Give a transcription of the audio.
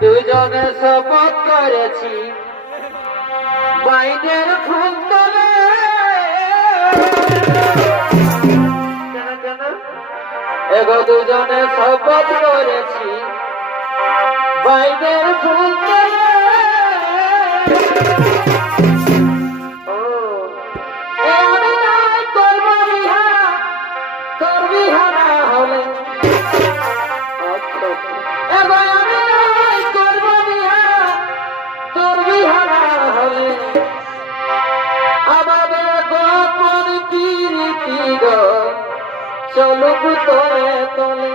দুজনে শপথ করেছি বাইনের ফুল তলে। এগো দুজনে শপথ করেছি বাইনের ফুল তলে। আমি নাই করব বিহারা, তোর বিহারা হলে। এগো আমি নাই করব বিহারা, তোর বিহারা হলে। আমাদের গোপন প্রীতি গো চলুক তলে তলে।